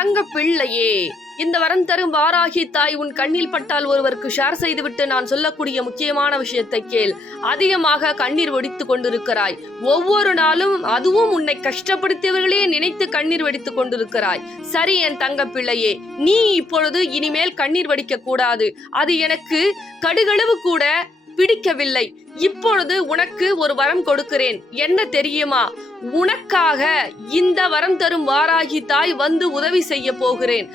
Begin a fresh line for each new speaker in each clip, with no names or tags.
தங்க பிள்ளையே இந்த வரம் தரும் வாராகி தாய் உன் கண்ணில் பட்டால் ஒருவருக்கு ஷேர் செய்துவிட்டு நான் சொல்லக்கூடிய முக்கியமான விஷயத்தை கேள். அதிகமாக கண்ணீர் வெடித்துக் கொண்டிருக்கிறாய். ஒவ்வொரு நாளும் அதுவும் உன்னை கஷ்டப்படுத்தியவர்களே நினைத்து கண்ணீர் வெடித்துக் கொண்டிருக்கிறாய். சரி என் தங்க பிள்ளையே நீ இப்பொழுது இனிமேல் கண்ணீர் வடிக்க கூடாது. அது எனக்கு கடுகளவு கூட பிடிக்கவில்லை. இப்பொழுது உனக்கு ஒரு வரம் கொடுக்கிறேன். என்ன தெரியுமா? உனக்காக இந்த வரம் தரும் வாராகி தாய் வந்து உதவி செய்ய போகிறேன்.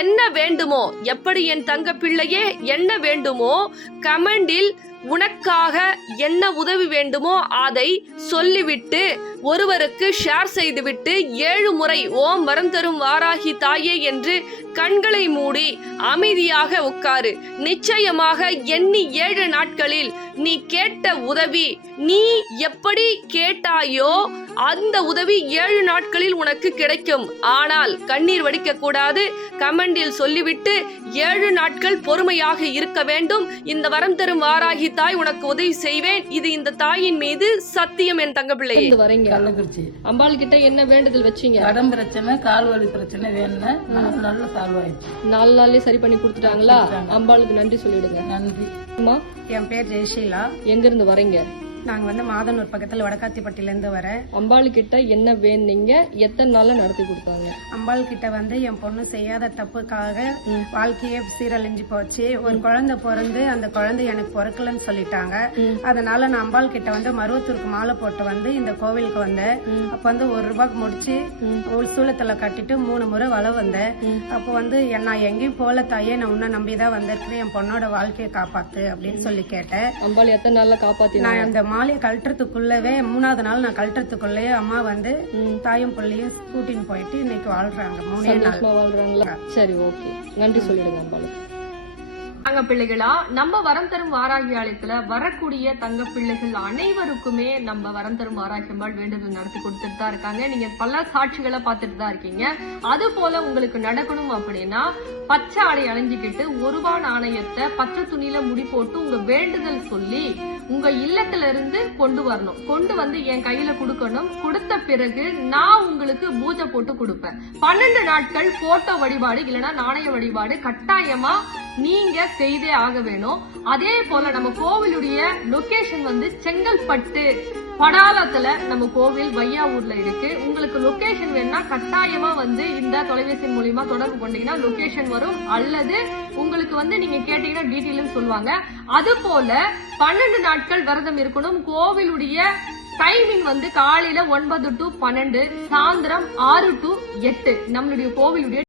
என்ன வேண்டுமோ? எப்படி என் தங்க பிள்ளையே என்ன வேண்டுமோ? கமெண்டில் உனக்காக என்ன உதவி வேண்டுமோ அதை சொல்லிவிட்டு ஒருவருக்கு ஷேர் செய்துவிட்டு ஏழு முறை ஓம் வரம் தரும் வாராகி தாயே என்று கண்களை மூடி அமைதியாக உட்காரு. நிச்சயமாக எண்ணி ஏழு நாட்களில் நீ கேட்ட உதவி நீ எப்படி கேட்டாயோ அந்த உதவி ஏழு நாட்களில் உனக்கு கிடைக்கும். ஆனால் கண்ணீர் வடிக்க கூடாது. கமெண்டில் சொல்லிவிட்டு ஏழு நாட்கள் பொறுமையாக இருக்க வேண்டும். இந்த வரம் தரும் வாராகி தாய் உனக்கு உதவி செய்வேன். இது இந்த தாயின் மீது சத்தியம் என் தங்க பிள்ளையே வரீங்க.
கள்ளக்குறிச்சி.
அம்பாள் கிட்ட என்ன வேண்டுதல் வச்சீங்க?
கடன் பிரச்சனை கால் வலி பிரச்சனை வேணும்னா நல்ல சால்வ் ஆயிடுச்சு.
நாலு நாள்லயே சரி பண்ணி கொடுத்துட்டாங்களா? அம்பாளுக்கு நன்றி சொல்லிடுங்க.
நன்றி.
அம்மா?
என் பேர் ஜெயஷீலா
எங்க இருந்து வரீங்க?
நாங்க வந்து மாதனூர் பக்கத்துல வடக்காத்திப்பட்டில இருந்து வரேன்
அம்பாள் கிட்ட என்ன வேணுங்க எத்தனை நாள்ல நடத்தி கொடுத்தாங்க?
அம்பாள் கிட்ட வந்து என் பொண்ணு செய்யாத தப்புக்காக வாழ்க்கையே சீரழிஞ்சு போச்சு. ஒரு குழந்தை பிறந்து அந்த குழந்தை எனக்கு பிறக்கலன்னு சொல்லிட்டாங்க. அதனால நான் அம்பாள் கிட்ட வந்து மருவத்தூருக்கு மாலை போட்டு வந்து இந்த கோவிலுக்கு வந்தேன். அப்ப வந்து ஒரு ரூபாய்க்கு முடிச்சு ஒரு சூளத்துல கட்டிட்டு மூணு முறை வள வந்தேன். அப்போ வந்து நான் எங்கேயும் போல தாயே நான் உன்னை நம்பிதான் வந்திருக்கிறேன். என் பொண்ணோட வாழ்க்கையை காப்பாத்து அப்படின்னு சொல்லி கேட்டேன்.
அம்பாள் எத்தனை நாள்ல காப்பாத்தினாங்க?
நான் அந்த மாலையை கழட்டுறதுக்குள்ளவே மூணாவது நாள் நான் கழட்டுறதுக்குள்ளேயே அம்மா வந்து தாயும் பிள்ளையும் கூட்டின்னு போயிட்டு இன்னைக்கு வாழ்றாங்க. மூணே நாள்.
வாழ்றாங்களா? சரி ஓகே. நன்றி சொல்லிடுங்க அம்பாளுக்கு தங்க பிள்ளைகளா நம்ம வரம் தரும் வாராகி ஆலயத்துல வரக்கூடிய தங்க பிள்ளைகள் அனைவருக்குமே நம்ம வரம் தரும் வாராகி அம்பாள் வேண்டுதல் நடத்தி கொடுத்துட்டு தான் இருக்காங்க. நீங்க பல சாட்சிகளை பார்த்துட்டு தான் இருக்கீங்க. அது போல உங்களுக்கு நடக்கணும் அப்படின்னா பச்சை ஆடை அணிஞ்சுக்கிட்டு ஒருவா நாணயத்தை பச்சை துணியில முடி போட்டு உங்க வேண்டுதல் சொல்லி உங்க இல்லத்துல இருந்து கொண்டு வரணும். கொண்டு வந்து என் கையில கொடுக்கணும். கொடுத்த பிறகு நான் உங்களுக்கு பூஜை போட்டு கொடுப்பேன். பன்னெண்டு நாட்கள் போட்டோ வழிபாடு இல்லைன்னா நாணய வழிபாடு கட்டாயமா நீங்க செய்தே ஆக வேணும். அதே போல நம்ம கோவிலுடைய லொகேஷன் வந்து செங்கல்பட்டு படாலத்துல நம்ம கோவில் வையாவூர்ல இருக்கு. உங்களுக்கு லொகேஷன் வேணும்னா கட்டாயமா வந்து இந்த தொலைபேசி மூலியமா தொடர்பு கொண்டீங்கன்னா லொகேஷன் வரும். அல்லது உங்களுக்கு வந்து நீங்க கேட்டீங்கன்னா டீட்டெயிலும் சொல்லுவாங்க. அது போல பன்னெண்டு நாட்கள் விரதம் இருக்கணும். கோவிலுடைய டைமிங் வந்து காலையில ஒன்பது டு பன்னெண்டு சாயந்தரம் ஆறு டு எட்டு நம்மளுடைய கோவிலுடைய